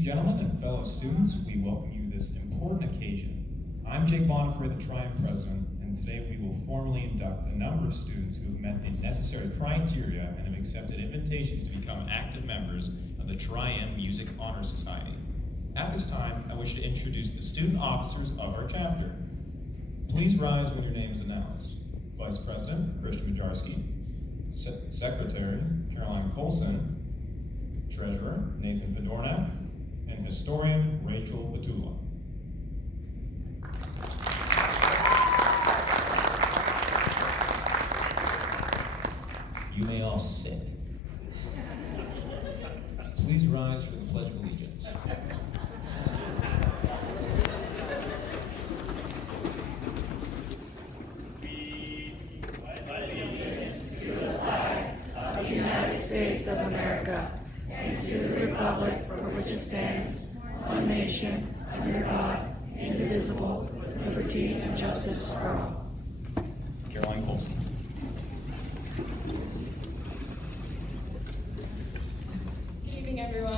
and gentlemen and fellow students, we welcome you to this important occasion. I'm Jake Bonifer, the Triad president, and today we will formally induct a number of students who have met the necessary criteria and have accepted invitations to become active members of the Triad Music Honor Society. At this time, I wish to introduce the student officers of our chapter. Please rise when your name is announced. Vice President, Christian Majarski. Secretary, Caroline Colson. Treasurer, Nathan Fedornak. And Historian, Rachel Vitula. You may all sit. Please rise for the Pledge of Allegiance. We pledge allegiance to the flag of the United States of America and to the republic for which it stands, one nation, under God, indivisible, with liberty and justice for all. Caroline Colson. Good evening, everyone.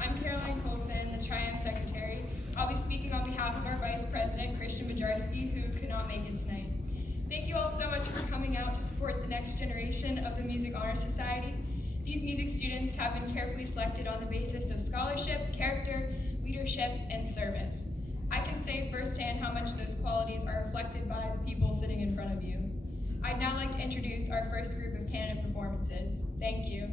I'm Caroline Colson, the Triad Secretary. I'll be speaking on behalf of our Vice President, Christian Majarski, who could not make it tonight. Thank you all so much for coming out to support the next generation of the Music Honor Society. These music students have been carefully selected on the basis of scholarship, character, leadership, and service. I can say firsthand how much those qualities are reflected by the people sitting in front of you. I'd now like to introduce our first group of candidate performances. Thank you.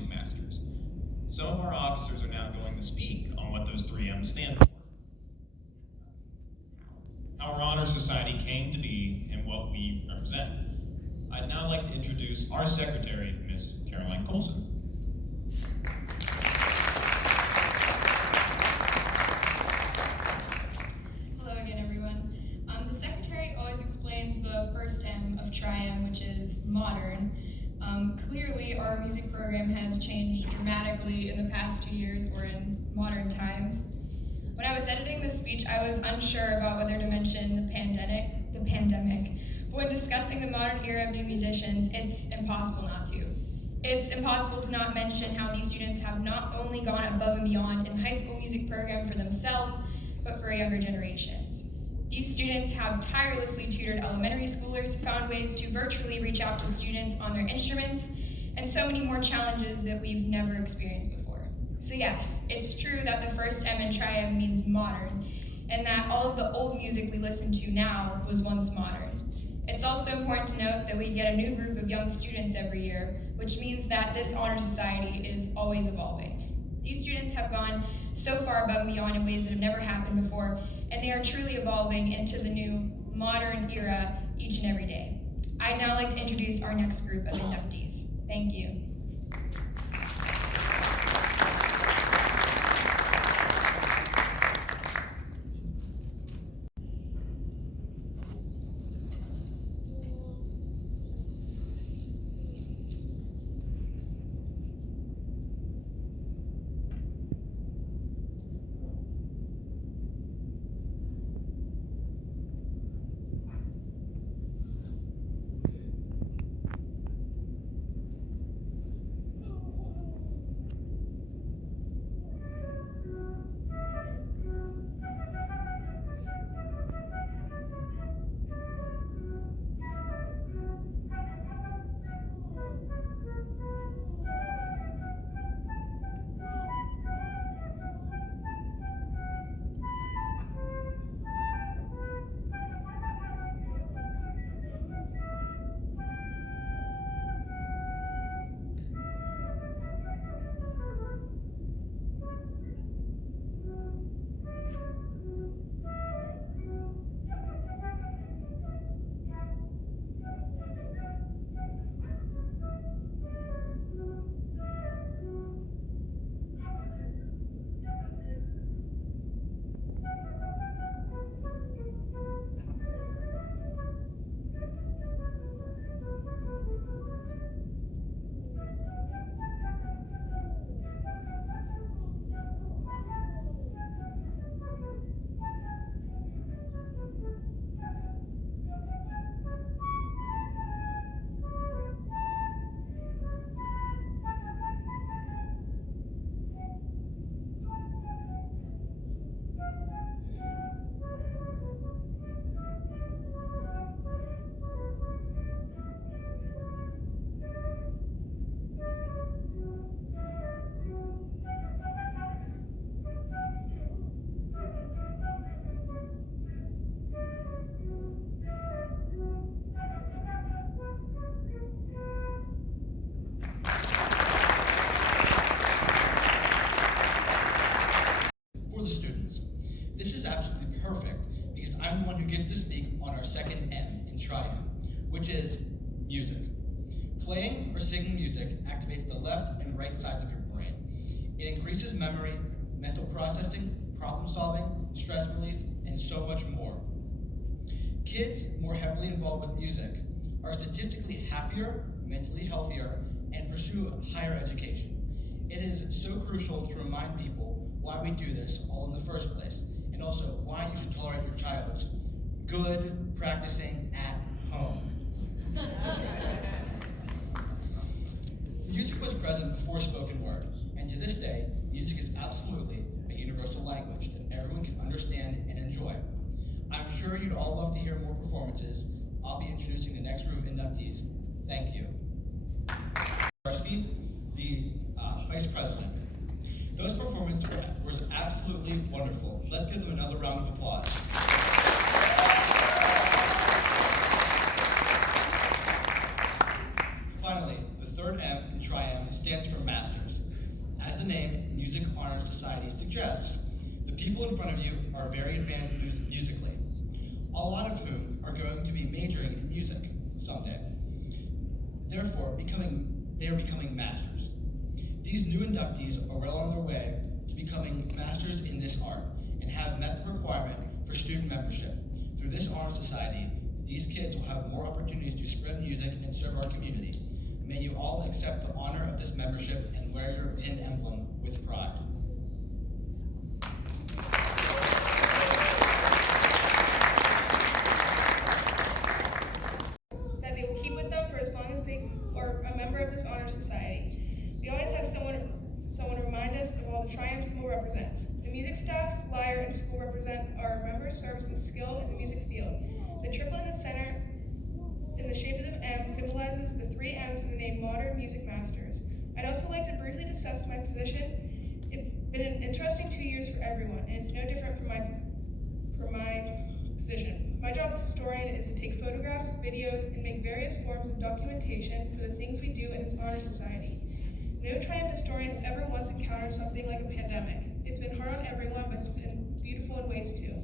music masters. Some of our officers are now going to speak on what those 3 M's stand for. How our honor society came to be and what we represent. I'd now like to introduce our secretary, Ms. Caroline Colson. Hello again, everyone. The secretary always explains the first M of Triad, which is modern. Clearly, our music program has changed dramatically in the past 2 years, or in modern times. When I was editing this speech, I was unsure about whether to mention the pandemic. But when discussing the modern era of new musicians, it's impossible not to. It's impossible to not mention how these students have not only gone above and beyond in high school music program for themselves, but for younger generations. These students have tirelessly tutored elementary schoolers, found ways to virtually reach out to students on their instruments, and so many more challenges that we've never experienced before. So yes, it's true that the first M in Triad means modern, and that all of the old music we listen to now was once modern. It's also important to note that we get a new group of young students every year, which means that this honor society is always evolving. These students have gone so far above and beyond in ways that have never happened before, and they are truly evolving into the new modern era each and every day. I'd now like to introduce our next group of inductees. Thank you. which is music. Playing or singing music activates the left and right sides of your brain. It increases memory, mental processing, problem solving, stress relief, and so much more. Kids more heavily involved with music are statistically happier, mentally healthier, and pursue higher education. It is so crucial to remind people why we do this all in the first place, and also why you should tolerate your child's good practicing at home. Music was present before spoken word, and to this day, music is absolutely a universal language that everyone can understand and enjoy. I'm sure you'd all love to hear more performances. I'll be introducing the next group of inductees. Thank you. The Vice President. Those performances were absolutely wonderful. Let's give them another round of applause. Finally, the third M in Triad stands for Master. front of you are very advanced musically, a lot of whom are going to be majoring in music someday. Therefore, they are becoming masters. These new inductees are well on their way to becoming masters in this art and have met the requirement for student membership. Through this honor society, these kids will have more opportunities to spread music and serve our community. May you all accept the honor of this membership and wear your pin emblem with pride. That they will keep with them for as long as they are a member of this honor society. We always have someone remind us of all the triumphs symbol represents. The music staff, lyre, and school represent our members' service and skill in the music field. The triple in the center, in the shape of the M, symbolizes the 3 M's in the name Modern Music Masters. I'd also like to briefly discuss my position. It's been an interesting 2 years for everyone, and it's no different from my position. My job as historian is to take photographs, videos, and make various forms of documentation for the things we do in this honor society. No Triumph historian has ever once encountered something like a pandemic. It's been hard on everyone, but it's been beautiful in ways too.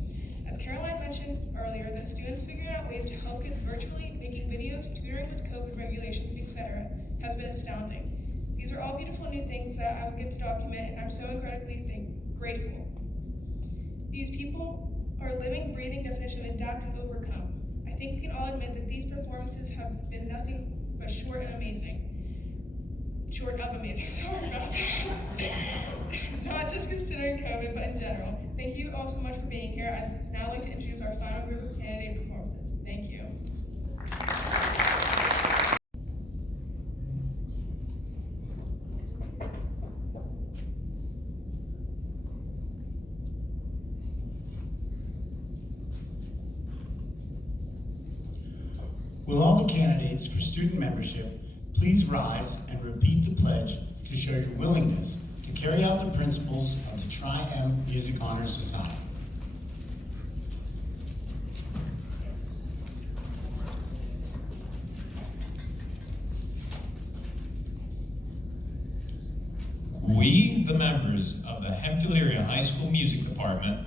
As Caroline mentioned earlier, that students figuring out ways to help kids virtually, making videos, tutoring with COVID regulations, etc., has been astounding. These are all beautiful new things that I will get to document, and I'm so incredibly grateful. These people are a living, breathing definition of adapt and overcome. I think we can all admit that these performances have been nothing but short of amazing, sorry about that. Not just considering COVID, but in general. Thank you all so much for being here. I'd now like to introduce our final group of candidate performances. Thank you. Will all the candidates for student membership please rise and repeat the pledge to show your willingness to carry out the principles of the Tri-M Music Honor Society. We, the members of the Hempfield Area High School Music Department,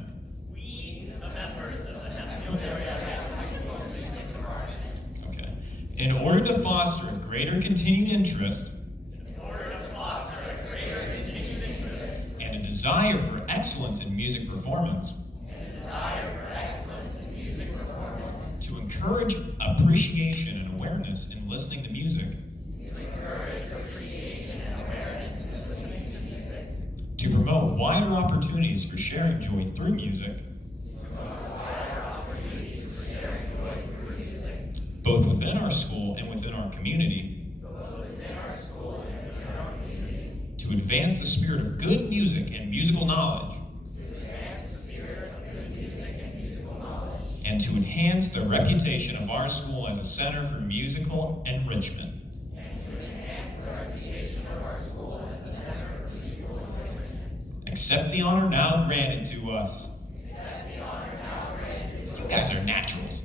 in order to foster a greater continued interest, and a desire for excellence in music performance, to encourage appreciation and awareness in listening to music, to promote wider opportunities for sharing joy through music, both within our school and within our community, to advance the spirit of good music and musical knowledge, and to enhance the reputation of our school as a center for musical enrichment. Accept the honor now granted to us. You guys are naturals.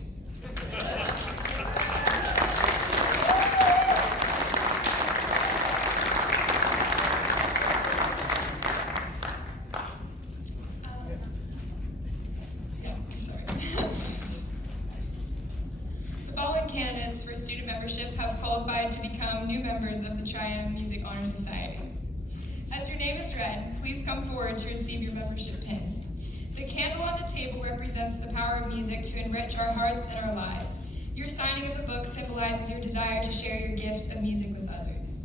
Candidates for student membership have qualified to become new members of the Triad Music Honor Society. As your name is read, please come forward to receive your membership pin. The candle on the table represents the power of music to enrich our hearts and our lives. Your signing of the book symbolizes your desire to share your gifts of music with others.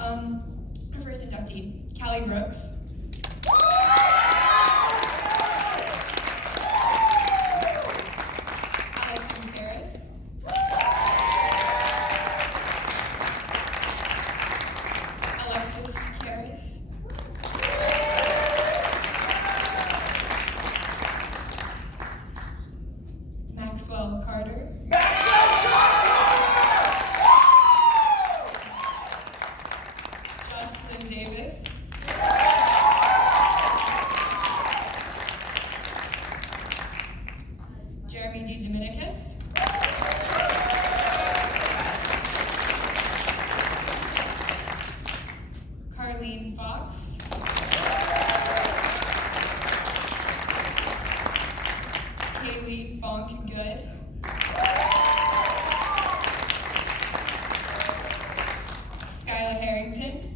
Our first inductee, Callie Brooks. Allison Harris. Alexis Harris. Maxwell Carter. Jocelyn Davis. Jeremy D. Dominicus. Carlene Fox. Kaylee Bonk Good. Skylar Harrington.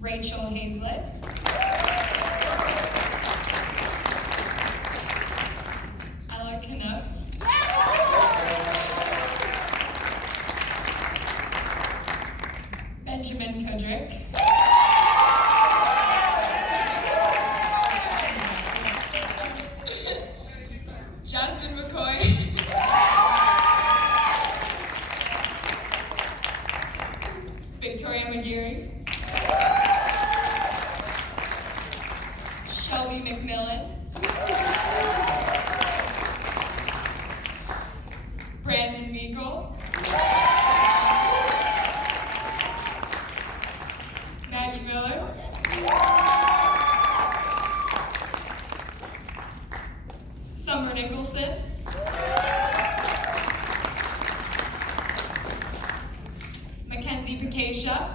Rachel Hazlett. Ella Knuff. Benjamin Kudrick. Jasmine McCoy. Victoria McGeary. Shelby McMillan. Brandon Meikle. Maggie Miller. Summer Nicholson. Mackenzie Picascia.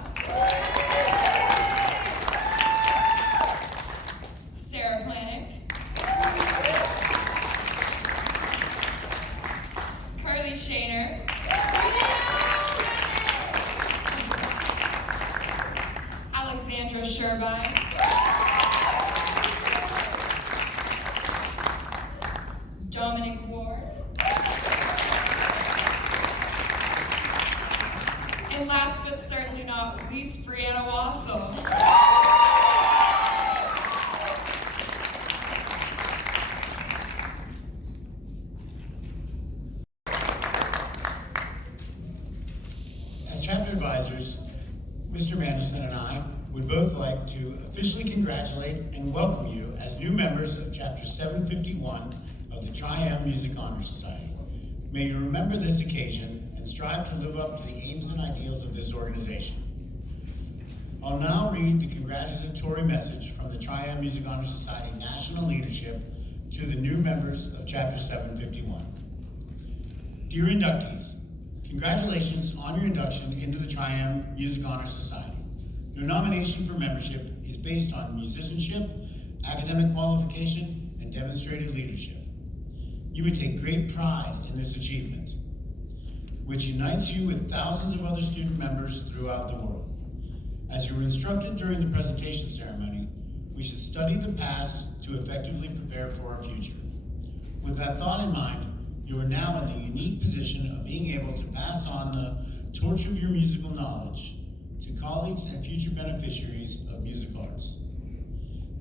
Sarah Planick. Carly Shaner. Alexandra Sherbine. Dominic Ward. And last but certainly not least, Brianna Wassel. As chapter advisors, Mr. Manderson and I would both like to officially congratulate and welcome you as new members of Chapter 751 of the Triad Music Honor Society. May you remember this occasion and strive to live up to the aims and ideals of this organization. I'll now read the congratulatory message from the Triad Music Honor Society National Leadership to the new members of Chapter 751. Dear inductees, congratulations on your induction into the Triad Music Honor Society. Your nomination for membership is based on musicianship, academic qualification, and demonstrated leadership. You may take great pride in this achievement, which unites you with thousands of other student members throughout the world. As you were instructed during the presentation ceremony, we should study the past to effectively prepare for our future. With that thought in mind, you are now in the unique position of being able to pass on the torch of your musical knowledge to colleagues and future beneficiaries of music arts.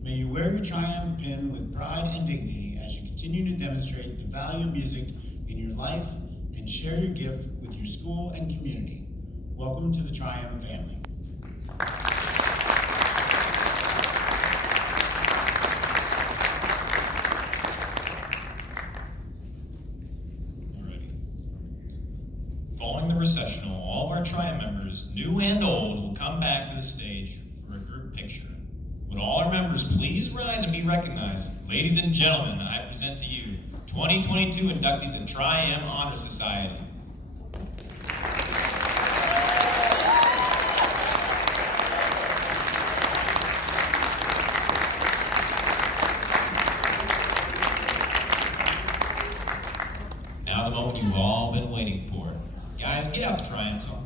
May you wear your Triumph pin with pride and dignity as you continue to demonstrate the value of music in your life and share your gift with your school and community. Welcome to the Triumph family. Alrighty. Following the recessional, all of our Triumph members, new and old, will come back to the stage for a group picture. Would all our members please rise and be recognized? Ladies and gentlemen, I present to you 2022 inductees of Triumph Honor Society. Now the moment you've all been waiting for. Guys, get out the Triumph song.